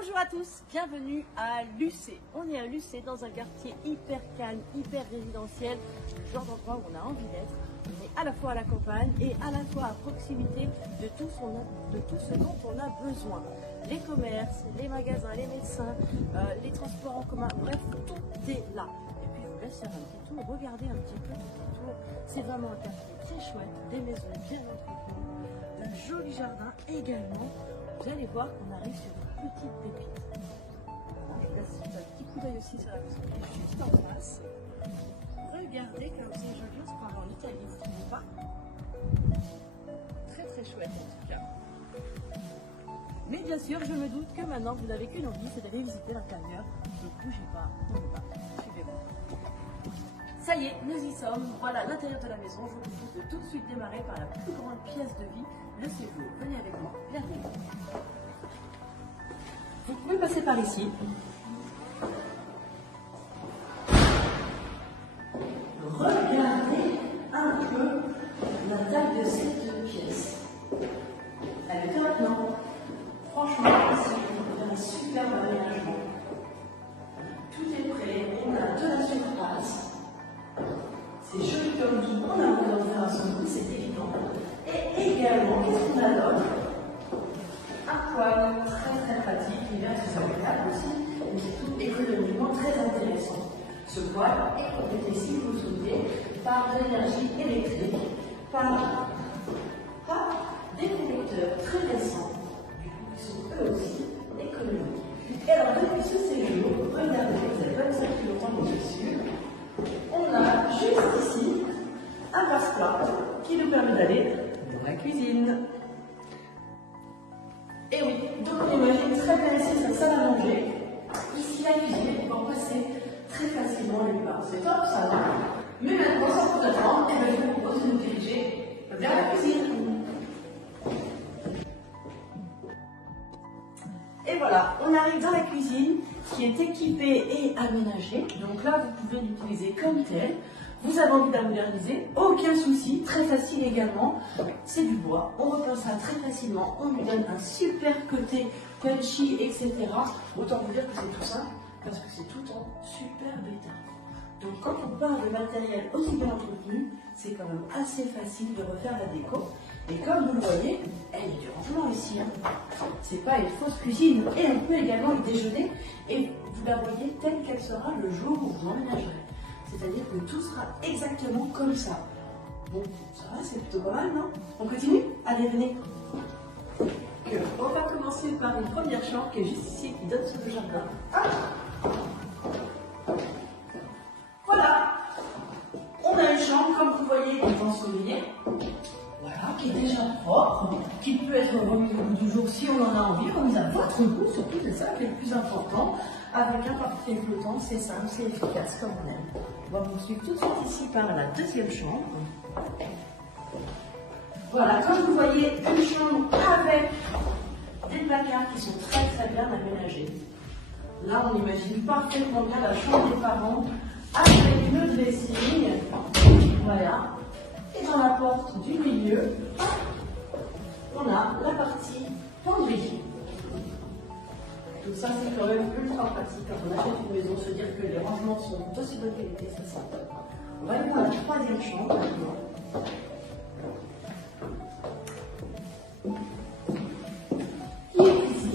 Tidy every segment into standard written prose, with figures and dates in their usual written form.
Bonjour à tous, bienvenue à Lucé. On est à Lucé dans un quartier hyper calme, hyper résidentiel, le genre d'endroit où on a envie d'être. On est à la fois à la campagne et à la fois à proximité de tout ce dont on a besoin. Les commerces, les magasins, les médecins, les transports en commun, bref, tout est là. Et puis je vous laisse faire un petit tour, regardez un petit peu tout autour. C'est vraiment un quartier très chouette, des maisons bien entretenues, un joli jardin également. Vous allez voir qu'on arrive sur une petite pépite. Voilà, je vous laisse un petit coup d'œil aussi sur la maison qui est juste en face. Regardez comme c'est joli, on se croirait en Italie, vous ne trouvez pas? Très très chouette en tout cas. Mais bien sûr, je me doute que maintenant vous n'avez qu'une envie, c'est d'aller visiter l'intérieur. Ne bougez pas, on y va, suivez-moi. Ça y est, nous y sommes. Voilà l'intérieur de la maison. Je vous propose de tout de suite démarrer par la plus grande pièce de vie, le séjour. Venez avec moi, regardez. Vous pouvez passer par ici. Regardez un peu la taille de cette pièce. Elle est maintenant. Franchement, ici, on a un superbe aménagement. Tout est prêt, on a de la surface. C'est joli comme tout, on a envie d'en faire à son goût, c'est évident. Et également, qu'est-ce qu'on a d'autre? Un poêle très très pratique, et bien très agréable aussi, et surtout économiquement très intéressant. Ce poêle est complété, si vous le souhaitez, par de l'énergie électrique, par des conducteurs très récents, du coup qui sont eux aussi économiques. Et alors depuis ce séjour, regardez, vous n'avez pas besoin de longtemps dessus. On a juste ici un passe-plat qui nous permet d'aller dans la cuisine. Et oui, donc on imagine très bien ici sa salle à manger. Ici la cuisine, on peut en passer très facilement nulle part. C'est top ça, non? Mais maintenant, sans plus attendre, je vous propose de nous diriger vers la cuisine. Et voilà, on arrive dans la cuisine qui est équipée et aménagée. Donc là, vous pouvez l'utiliser comme tel. Vous avez envie de la moderniser, aucun souci, très facile également. C'est du bois, on repeint ça très facilement, on lui donne un super côté punchy, etc. Autant vous dire que c'est tout simple, parce que c'est tout en super bêta. Donc quand on parle de matériel aussi bien entretenu, c'est quand même assez facile de refaire la déco. Et comme vous le voyez, elle est du rangement ici. C'est pas une fausse cuisine. Et on peut également y déjeuner et vous la voyez telle qu'elle sera le jour où vous emménagerez. C'est-à-dire que tout sera exactement comme ça. Bon, ça va, c'est plutôt pas mal, non? On continue? Allez, venez. On va commencer par une première chambre qui est juste ici, qui donne sur le jardin. Voilà. On a une chambre, comme vous voyez, qui est ensoleillée. Voilà, qui est déjà propre, qui peut être remis au bout du jour si on en a envie, remise à votre goût, surtout, c'est ça qui est le plus important. Avec un parquet flottant, c'est simple, c'est efficace comme on aime. On va poursuivre tout de suite ici par la deuxième chambre. Voilà, comme vous voyez, une chambre avec des placards qui sont très très bien aménagés. Là, on imagine parfaitement bien la chambre des parents avec le dressing. Voilà. Et dans la porte du milieu, on a la partie penderie. Tout ça, c'est quand même ultra pratique quand on achète une maison, se dire que les rangements sont d'aussi bonne qualité, ça c'est top. On va aller voir la troisième chambre maintenant. Qui est ici.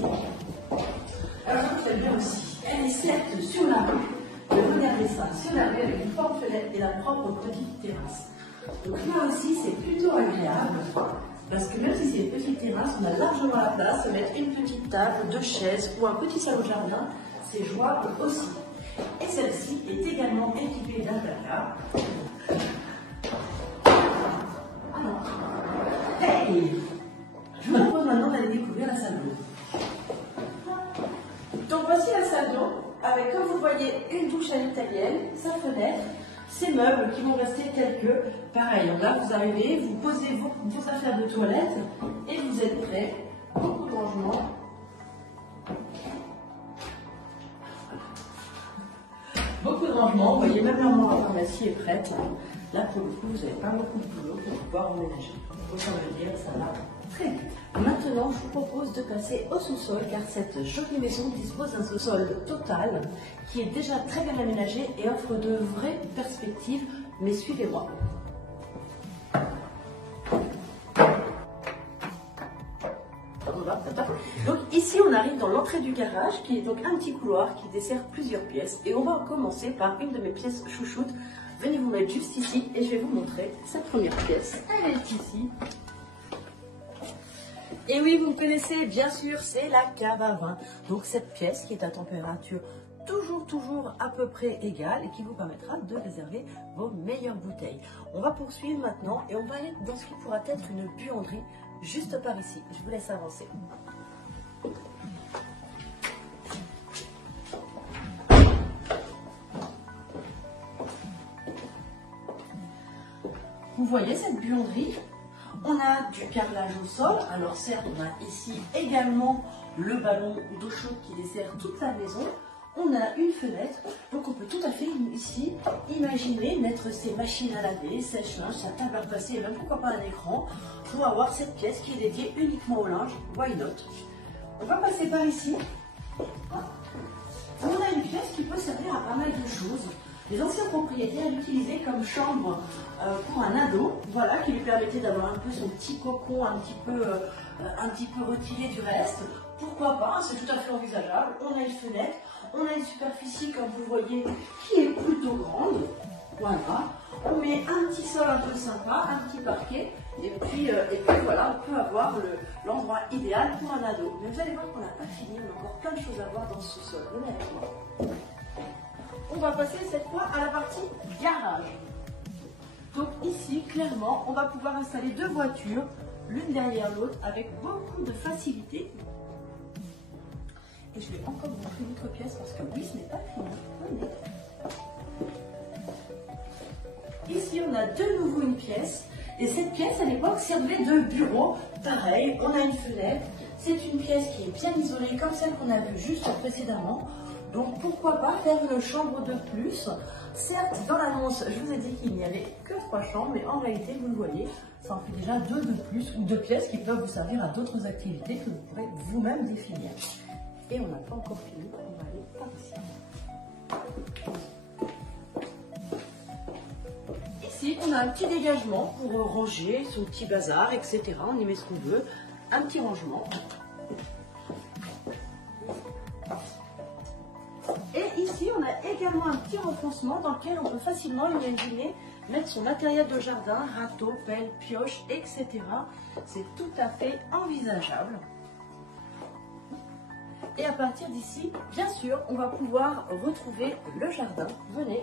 Alors, je vous bien aussi. Elle est certes sur la rue, mais regardez ça, sur la rue avec une forte fenêtre et la propre petite terrasse. Donc là aussi, c'est plutôt agréable. Parce que même si c'est une petite terrasse, on a largement la place de mettre une petite table, deux chaises ou un petit salon de jardin. C'est jouable aussi. Et celle-ci est également équipée d'un placard. Alors, hey, je vous propose maintenant d'aller découvrir la salle d'eau. Donc voici la salle d'eau, avec, comme vous voyez, une douche à l'italienne, sa fenêtre, ces meubles qui vont rester tels que, pareil, donc là vous arrivez, vous posez vos affaires de toilette et vous êtes prêts. Beaucoup de rangement. Beaucoup de rangement, vous voyez même l'armoire à pharmacie est prête. Là pour le coup, vous n'avez pas beaucoup de boulot pour pouvoir emménager. Autant le dire, ça va Très bien. Maintenant, je vous propose de passer au sous-sol car cette jolie maison dispose d'un sous-sol total qui est déjà très bien aménagé et offre de vraies perspectives. Mais suivez-moi. Donc ici, on arrive dans l'entrée du garage qui est donc un petit couloir qui dessert plusieurs pièces. Et on va commencer par une de mes pièces chouchoutes. Venez vous mettre juste ici et je vais vous montrer cette première pièce. Elle est ici. Et oui, vous me connaissez, bien sûr, c'est la cave à vin. Donc cette pièce qui est à température toujours à peu près égale et qui vous permettra de réserver vos meilleures bouteilles. On va poursuivre maintenant et on va aller dans ce qui pourra être une buanderie juste par ici. Je vous laisse avancer. Vous voyez cette buanderie? On a du carrelage au sol. Alors certes, on a ici également le ballon d'eau chaude qui dessert toute la maison. On a une fenêtre, donc on peut tout à fait ici imaginer mettre ses machines à laver, sèche-linge, sa table à repasser et même pourquoi pas un écran pour avoir cette pièce qui est dédiée uniquement au linge. Why not? On va passer par ici. On a une pièce qui peut servir à pas mal de choses. Les anciens propriétaires l'utilisaient comme chambre pour un ado, voilà, qui lui permettait d'avoir un peu son petit cocon un petit peu retiré du reste. Pourquoi pas, c'est tout à fait envisageable. On a une fenêtre, on a une superficie, comme vous voyez, qui est plutôt grande. Voilà, on met un petit sol un peu sympa, un petit parquet, et puis voilà, on peut avoir l'endroit idéal pour un ado. Mais vous allez voir qu'on n'a pas fini, on a encore plein de choses à voir dans ce sous-sol. Venez avec moi. On va passer cette fois à la partie garage. Donc ici, clairement, on va pouvoir installer deux voitures, l'une derrière l'autre, avec beaucoup de facilité. Et je vais encore vous montrer une autre pièce parce que oui, ce n'est pas fini. Venez. Ici, on a de nouveau une pièce. Et cette pièce, à l'époque, servait de bureau. Pareil, on a une fenêtre. C'est une pièce qui est bien isolée, comme celle qu'on a vue juste précédemment. Donc, pourquoi pas faire une chambre de plus? Certes, dans l'annonce, je vous ai dit qu'il n'y avait que 3 chambres, mais en réalité, vous le voyez, ça en fait déjà 2 de plus, ou 2 pièces qui peuvent vous servir à d'autres activités que vous pourrez vous-même définir. Et on n'a pas encore fini, on va aller par ici. Ici, on a un petit dégagement pour ranger son petit bazar, etc. On y met ce qu'on veut. Un petit rangement. Et ici, on a également un petit renfoncement dans lequel on peut facilement imaginer mettre son matériel de jardin, râteau, pelle, pioche, etc. C'est tout à fait envisageable. Et à partir d'ici, bien sûr, on va pouvoir retrouver le jardin. Venez.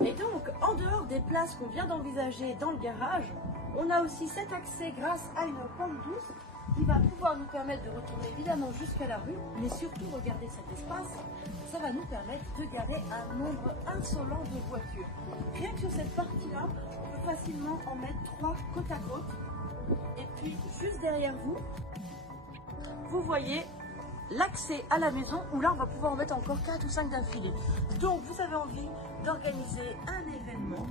Et donc, en dehors des places qu'on vient d'envisager dans le garage, on a aussi cet accès grâce à une pente douce qui va pouvoir nous permettre de retourner évidemment jusqu'à la rue, mais surtout, regardez cet espace, ça va nous permettre de garer un nombre insolent de voitures. Rien que sur cette partie-là, on peut facilement en mettre 3 côte à côte. Et puis, juste derrière vous, vous voyez l'accès à la maison où là on va pouvoir en mettre encore 4 ou 5 d'affilée. Donc vous avez envie d'organiser un événement,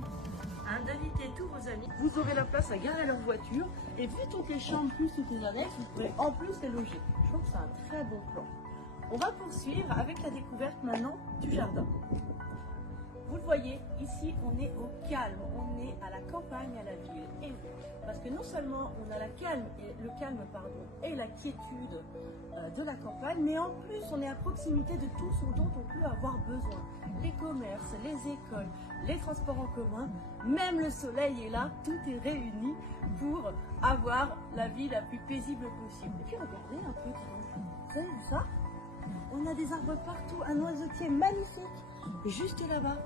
d'inviter tous vos amis, vous aurez la place à garer leur voiture et vu toutes les chambres plus toutes les annexes, vous pourrez en plus les loger. Je trouve que c'est un très bon plan. On va poursuivre avec la découverte maintenant du jardin. Vous le voyez, ici on est au calme, on est à la campagne, à la ville. Et oui, parce que non seulement on a le calme et la quiétude de la campagne, mais en plus on est à proximité de tout ce dont on peut avoir besoin. Les commerces, les écoles, les transports en commun, même le soleil est là, tout est réuni pour avoir la vie la plus paisible possible. Et puis regardez un peu, vous avez vu ça? On a des arbres partout, un noisetier magnifique, juste là-bas.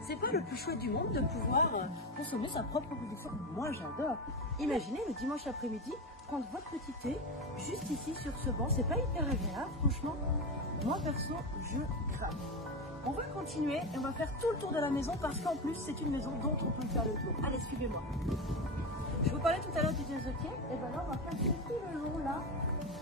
C'est pas le plus chouette du monde de pouvoir consommer sa propre boisson. Moi j'adore. Imaginez le dimanche après-midi, prendre votre petit thé, juste ici sur ce banc, c'est pas hyper agréable, franchement. Moi perso, je crame. On va continuer et on va faire tout le tour de la maison parce qu'en plus c'est une maison dont on peut faire le tour. Allez, suivez-moi. Je vous parlais tout à l'heure du noisetier, et ben là on va faire tout le long là.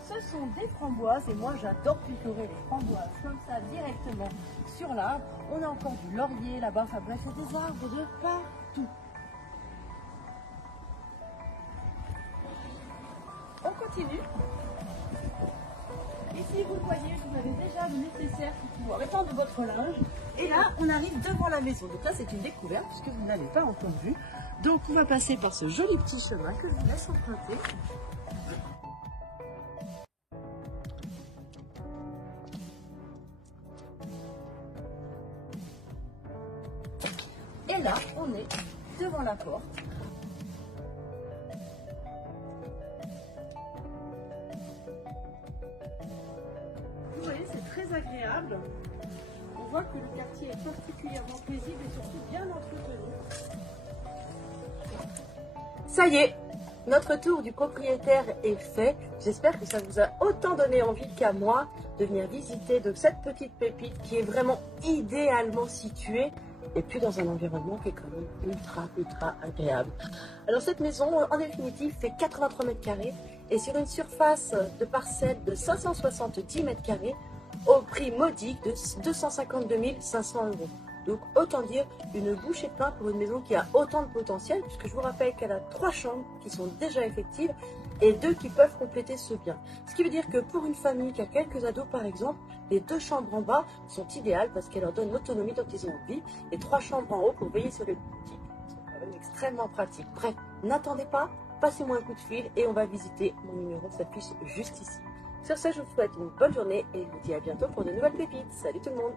Ce sont des framboises et moi j'adore picorer les framboises comme ça directement sur l'arbre. On a encore du laurier là-bas, enfin bref, il y a des arbres de partout. continue. Ici, vous le voyez, vous avez déjà le nécessaire pour pouvoir étendre votre linge. Et là, on arrive devant la maison. Donc là, c'est une découverte puisque vous ne l'avez pas encore vu. Donc, on va passer par ce joli petit chemin que je vous laisse emprunter. Et là, on est devant la porte. Vous voyez, c'est très agréable. On voit que le quartier est particulièrement paisible et surtout bien entretenu. Ça y est, notre tour du propriétaire est fait. J'espère que ça vous a autant donné envie qu'à moi de venir visiter de cette petite pépite qui est vraiment idéalement située et puis dans un environnement qui est quand même ultra agréable. Alors cette maison, en définitive, fait 83 mètres carrés et sur une surface de parcelle de 570 mètres carrés au prix modique de 252 500 €. Donc autant dire une bouchée de pain pour une maison qui a autant de potentiel, puisque je vous rappelle qu'elle a 3 chambres qui sont déjà effectives et 2 qui peuvent compléter ce bien. Ce qui veut dire que pour une famille qui a quelques ados par exemple, les 2 chambres en bas sont idéales parce qu'elles leur donnent l'autonomie dont ils ont envie, et 3 chambres en haut pour veiller sur les petits sont quand même extrêmement pratiques. Bref, n'attendez pas, passez-moi un coup de fil et on va visiter. Mon numéro s'affiche juste ici. Sur ce, je vous souhaite une bonne journée et je vous dis à bientôt pour de nouvelles pépites. Salut tout le monde!